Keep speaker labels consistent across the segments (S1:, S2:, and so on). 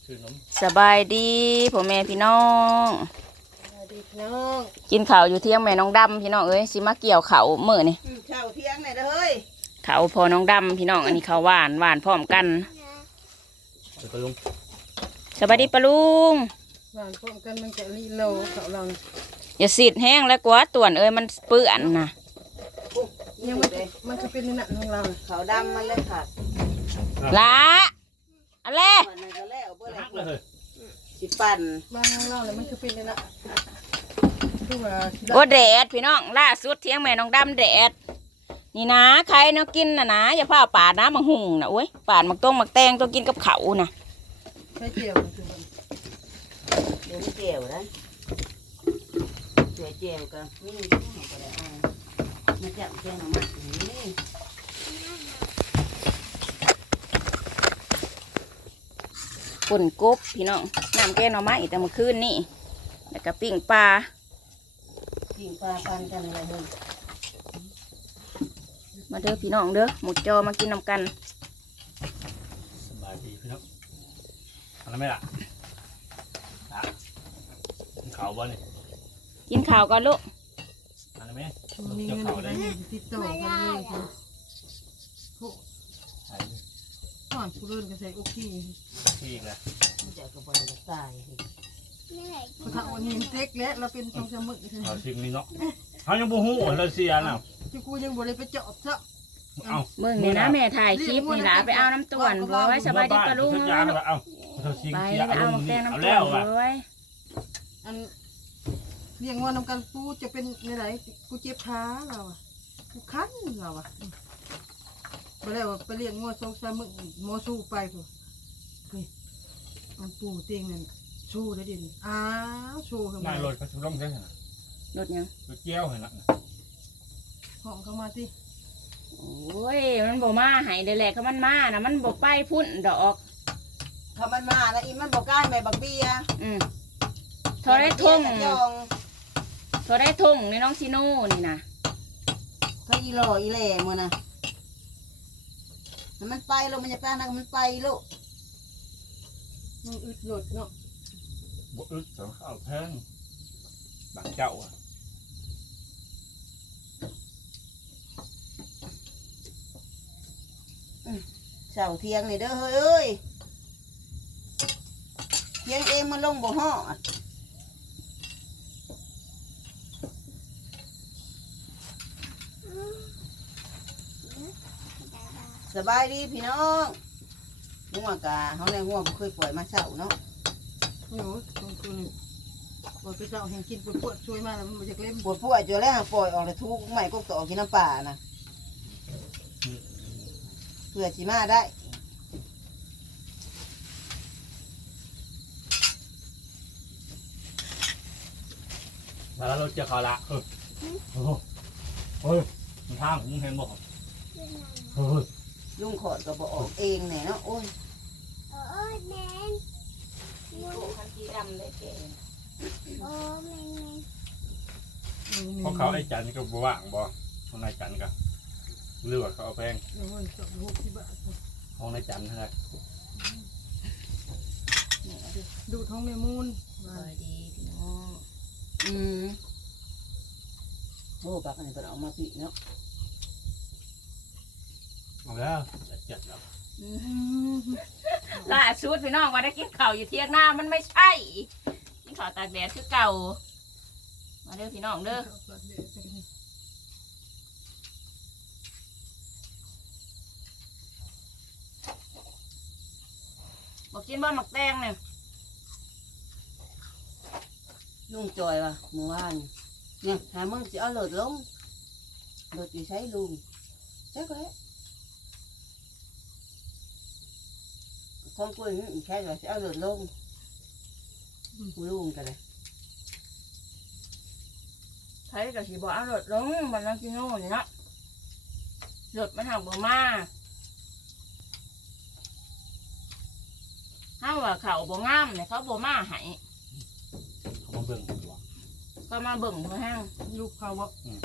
S1: สบายดีพ่อแม่พี่น้องกินข้าวอยู่เที่ยงแม่น้องดำพี่น้องเอ้ยสิมาเกี่ยวข้าวมื้อนี่
S2: ข้าวเที่ยงไหนเฮ้ย
S1: ข้าวพอน้องดำพี่น้องอันนี้ข้าวหวานพร้อมกันสบายดีปะลุง
S2: หวานพร้อมกันมันจะลีโลข้าวเรา
S1: อย่าสีดแห้งแล้วกว่าต่วนเอ้ยมันเปื้อนนะ
S2: ยังมันจะเป็นหนักของเราขาวดำมันเลยค่ะ
S1: ละอะไร
S2: สิปั่นบางของเราเลยมันจะเป็นหนัก
S1: โอ้แดดพี่น้องล่าสุดเที่ยงแม่น้องดำแดดนี่นะใครเนาะกินนะอย่าพาป่าน้ำมังหุงนะโอ้ยป่านมักต้งมักแตงต้องกินกับเขานะ
S2: ใช่เจียวเดี๋ยวเจียวนะเจียวกันมีของอะไรมาจับแกงออกมานี่
S1: ป่นกบพี่น้องน้ำแกงหน่อไม้แต่เมื่อคืนนี่แล้วก็ปิ้งปลา
S2: ปันกันอะไรเด้อ
S1: มาเด้อพี่น้องเด้อหมูจอมากินน้ำกัน
S3: สบายดีพี่น้องอะไรไหมล่ะกินข้าวบ่เนี่ย
S1: กินข้าวก่อนลูก
S3: อะไรไหม
S2: มีเงินอะไรติดต่อกันเลยโอ้ก่อนผู้เล่นก็ใส่โอเค
S3: พี่อีกแล้ว
S2: เดี๋ยวก็บอลจะตายพอถ้าวันนี้เซ็กแล้วเราเป็นทองจมึก
S3: เอาสิ่งนี้เนาะเขายังบูฮู้เลยเสียน่ะ
S2: ที่กูยังบอลไปเจาะซะ
S3: เอา
S1: เบิ่งนี่นะแม่ถ่ายคลิปนี่ล่ะไปเอาน้ำต่วนบัวไว้สบายดีปะลุง
S3: เอา
S1: ไปเอาหมกแดงน้ำต่วนบัวไว้
S2: อันเลี้ยงว่าน้ำกันกูจะเป็นในไหนกูเจ็บขาเราอ่ะกูคันเราอ่ะไปแล้วไปเลี้ยงงัวทรงจมึกโมสู้ไปกูมันปูเตียงนั่นชูได้ดิชูเข้ามา
S3: ไม่รถเขาชุบล้มใช่ไหม
S1: รถยัง
S3: รถเกี้ยวเห็นละ
S2: ห้องเข้ามาที่
S1: โอ้ยมันบ่มาหายเลยแหละเขามันมานะมันบ่ไปพุ่นดอก
S2: ถ้ามันมาแล้วอีมันบ่กล้าแม่บักเบีย
S1: ทอได้ทุ่งทอได้ทุ่งในน้องซิโน่นี่นะ
S2: ถ้าอีหล่ออีแหล่มือนะมันไปลูกมันจะตานักมันไปลูกมันอึดหลดเนาะ
S3: บ่อึดสองข้าวแพงบางเจ้าอ่ะ
S2: เสาเทียงนี่เด้อเฮ้ยเทียงเองมันลงบ่ฮอดสบายดีพี่น้องงัวกะเขาในงัวบ่เคยปล่อยมาเช้าเนาะโอ้ยตรงตัวนี้ปล่อยไปเช้าแห่งกินปวดช่วยมาแล้วมันจะเล่มปวดอยู่แล้วปล่อยออกเลยทุกใหม่ก็ต่อกินน้ำป่านะเพื่อชิมาได้
S3: แล้วรถจะเขาละเฮ้ยมันทางผมเห็นบ่
S2: ยุ่งขอดก็บอกออกเองเนี่ยเนาะโอ้ย
S1: แมนโอ้คันสีดำเลยเก๋
S3: เพราะเขาไอ้จันก็บ่ว่างบ่ห้องนายจันก็เลือกเขาเอาแพงห้องนายจันเท่าไหร่
S2: ดูท้องแม่มูน
S1: สวัสดีพี่น้อง
S2: โอ้ปักอันนี้ก็เอามาพี่เนาะ
S3: เอาแล้วเจ็ดแล้ว
S1: ล่าสุดพี่น้องว่าได้กินข้าวอยู่เที่ยงหน้ามันไม่ใช่กินข้าวตากแดดคือเก่ามาเด้อพี่น้องเด้อบอกกินบ้านหมักแตงเนี่ย
S2: ลุงจอยว่ะเมื่อวานเนี่ยหามึงจะเอาโหลดลงโหลดอยู่ใช้ลุงใช่ไหมcon quênใช่rồi sẽเอาโหลดลงลุงกันเลย
S1: thấy là chỉ bỏ rột đúng mà nó kia nô này đó rộtมันหักบ่มาห้าว่าเขาบ่งามเนี่ยเขาบ่มาให้
S3: เขามาเบิ่งตัว
S1: ก็มาเบิ่งเพื่อห้าง
S2: ลูกเขาบ่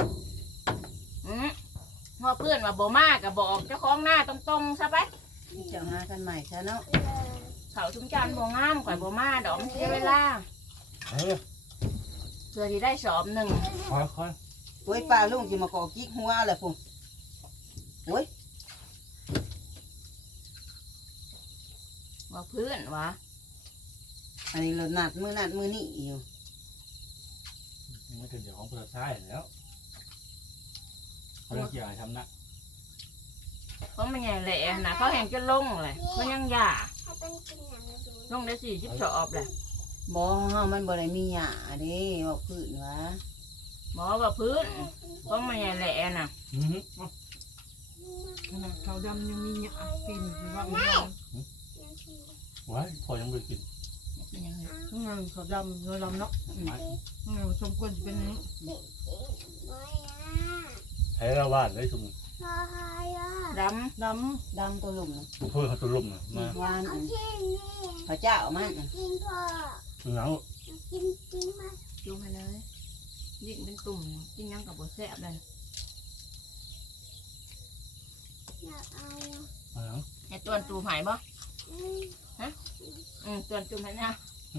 S1: พอเพื่อนว่าบ่มาก็บอกเจ้าของหน้าตรงๆซะไป
S2: จะหากันใหม่ซะเนาะ
S1: เขาชุมจันบ่งามข่อยบ่มาดอกมันเสียเวลา
S3: เฮ้ย
S1: เพื่อที่ได้สอบหนึ่ง
S3: ค่อย
S2: โอ้ยป้าลุงสิมาก่อกิ๊กหัวแหละพุ่งโอ้ย
S1: ว่าพื้นวะ
S2: อันนี้เรานัดมือนี่อยู่
S3: ๆไม่ถึงเดี๋ยวของเพื่อใช้แล้วเขาเรื่องเกี่ยวกับทำนะ
S1: เพราะมันใหญ่แหละนะเขาแห่งจะลงเลยเขายังหย่าลงได้40สอบเลย
S2: บ่เฮามันบ่ได้มีหญ้าเด้ว่าพื้นวะ
S1: หมอว่าพื้นเพราะมันใหญ่แหละน่ะ
S4: ขนาดเขาดำยังมีหยากินหรือว่าไม่ได้
S3: ว้ายพอยังไม่กิน
S4: เขาดำเราดำเนาะสมควรจะเป็นนี้
S3: ให้เราวาดได้ชุม
S1: ด
S2: ดำตัวลุ่มนะ
S3: เพื่อเขาตุ่มนะมาว
S2: านอันพระเจ้ามันอัน
S3: เหงา
S1: ำจุ่มไปเลยยิ่งเป็นตุ่มกินยังกับบดแซ่บเลย
S3: เหงา
S1: ให้ตัวตูหายบ่ฮะตัวตูหายนะ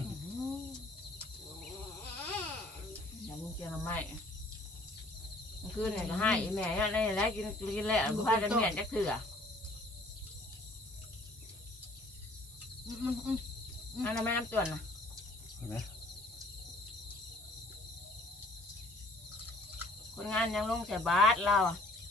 S1: อย่ามึงเจอทำไมคืนเนี่ยก็ให้แม่อะไรแล้วกินแล้วพาจะแม่จะเถื่ออันนั้นแม่น้ำตัวน่ะ
S3: เห็นไหม
S1: คนงานยังลงแต่บาทเรา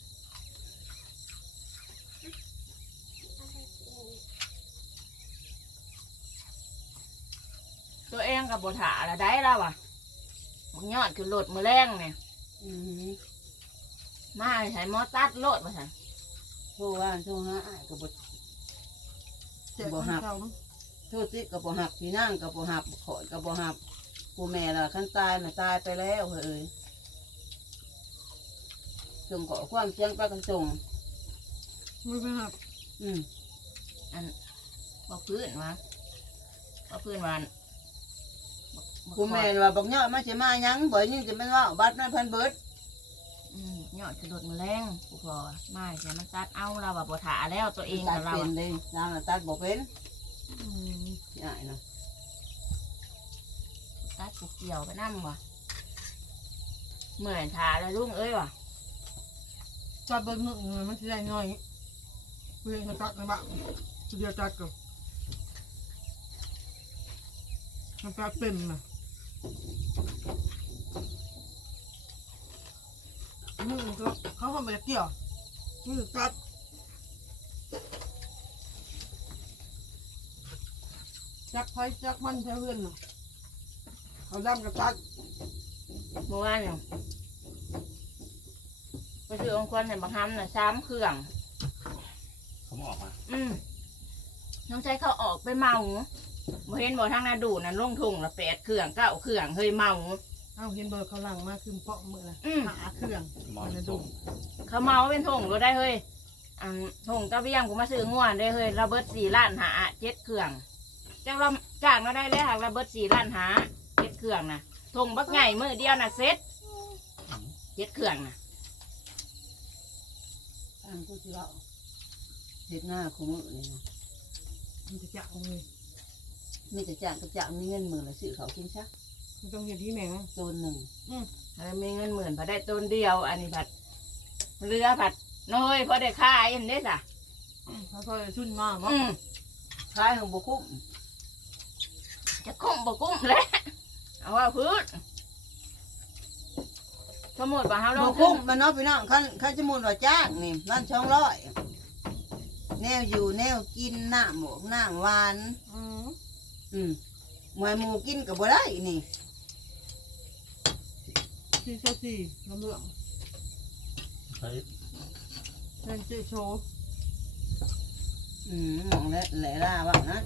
S1: ตัวเองกับบถาละได้เราอ่ะมันยอดคือโหลดมือแรงเนี่ย
S2: อืม
S1: มาใช้มอตัดโหลดมาใส่
S2: โทรว่านโทรหาอ้ายก็บ่
S4: เจ็บคนเขา
S2: โทรติดก็บ่ฮับพี่นางก็บ่ฮับขอยก็บ่ฮับผู้แม่ล่ะคันตายน่ะตายไปแล้วเฮ้ยส่งขอความเสียงไปกันส่ง
S4: ไม่เป็นไร
S2: อืม
S1: บอกพื้นวะบอกพื้นวัน
S2: ผู้แม่ว่าบักยอดมาสิมาหยังบ่ยังจะแม่นว่าบัตรนั้นเพิ่นเบิด
S1: ยอดคือโหลดมือแรงกูพอมาใช่มันตัดเอาเราแบบบถาแล้วตัวเอง
S2: ตั
S1: กั
S2: ด
S1: บเรา
S2: เป็นเลยนางน่ะตัดบ่เป็นสิอ้ายนะ
S1: ตัดกูเกี่ยวไปนั่งวะเหมือนทาแล้วลุงเอ้ยวะ
S4: ตัดเบิ้ลมือมันจะได้น้อยเพื่อนเขาตัดนะบ้างเดียวตัดกับมันตัดเป็นมามือก็เขาทำแบบเกี่ยวมือตัดจักไฟจักมันเพื่อนเขาดำกับตัด
S1: เมื่อวานเนี่ยไปซื้อองค์กรเห็นบางคำน่ะ3 เครื่อง
S3: เขามาออกมา
S1: น้องใจเขาออกไปเมาบ่เห็นบ่ทางนาดูนั่นลงทุ่งละ8 เครื่อง9 เครื่องเฮ้ยเมา
S4: เอาเห็นเบอร์เขาหลังมาคือเพาะมือละหาเครื่อง
S3: หมอ
S4: มัน
S3: น
S4: จะ
S3: ส่
S4: ดู
S3: ง
S1: เขาเมาเป็นทุ่งก็ได้เฮ้ยทุ่งกระเบียงกูมาซื้อง่วนได้เฮ้ยระเบิด4 ล้านหา7 เครื่องจ้างเราจ้างมาได้แล้วหากระเบิด4 ล้านหา7 เครื่องนะทุ่งบักไงมือเดียวน่ะเซ็ต7 เครื่องนะ
S2: ทางกูสิเว้าเฮ็ดหน้าคุมื้อนี่นะ
S4: มันจะจับเลย
S2: มีแต่จ้างกับจ้างมีเงินมื้อละซื้อเขาวกินซะ
S4: มันต้องอยู่ที่แม่ง
S2: ตัวหนึง
S1: มีเงิน10,000พอได้ต้นเดียวอันนี้ผัดเรือผัดน้อยพอได้ค่ายอันนี้จ้ะ
S4: เขาคอยชุ่นมากเนาะ
S2: ขายของบ่คุ้ม
S1: จะกุ้มบ่กุ้มแล้วเอาว่าพื้นสมมติว่าเฮาล
S2: บ่
S1: งทุ
S2: คุ้ม
S1: น
S2: มันเนาะพี่น้องคันสมมุติว่าจ้างนี่นั่น200แนวอยู่แนวกินน้ำหมกน้ำหวาน หมวยหมูกินก็บ่ได้นี่
S4: ที่เจ้าที่ลำเลือง
S3: ใช้
S4: เล่นเจ๊โชว์
S2: หมองและแหล่ล่าว่านะ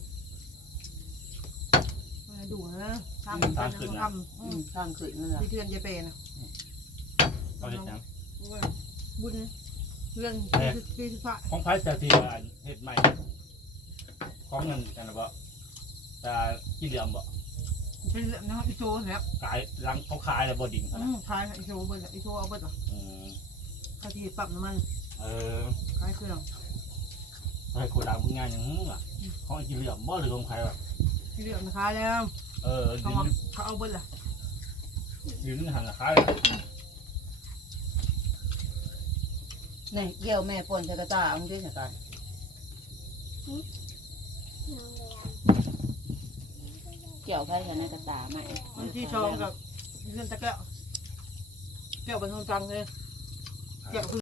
S4: มาดูนะทำกันท
S2: ข้างขึ้นนั่น
S4: ำ
S2: ล่ะ
S4: ที่เทือนเจเปนะ
S3: เขาเห็ดหยัง
S4: บุญเรื่องที่สุดท้าย
S3: ของไผ่แต่ที่ว่าเห็ดใหม่ของเงินกันนะบ่แต่ที่เหลี่ยมบ่
S4: เป็นเรื่องนะอีโชว์แล้ว
S3: ขายรังเขาขายแล้วบ่ดิ่งเขานะ
S4: ทายอีโชว์เบิร์ดอีโชว์เอาเบิร์ดเหรอ
S3: อืม
S4: คาทีปรับน้ำมัน
S3: เออ
S4: คล้ายเครื่อง
S3: ไปโคดังมึงงานอย่างอ่ะเขากินเหลี่ยมบ่หรือของใครวะ
S4: ที่เหลือนะคะแล้ว
S3: ยืน
S4: เขาเอาเบิ้ลล่ะ
S3: ยืนห่างกับใคร
S2: นี่เกี่ยวแม่ป่นใส่กระตามึงด้วยนะกัน
S1: เกี่ยวไผ่กันในกระตาไหม
S4: วันที่2กับเรื่องตะแก้วแก้วเป็นคนจังเลยแก้ว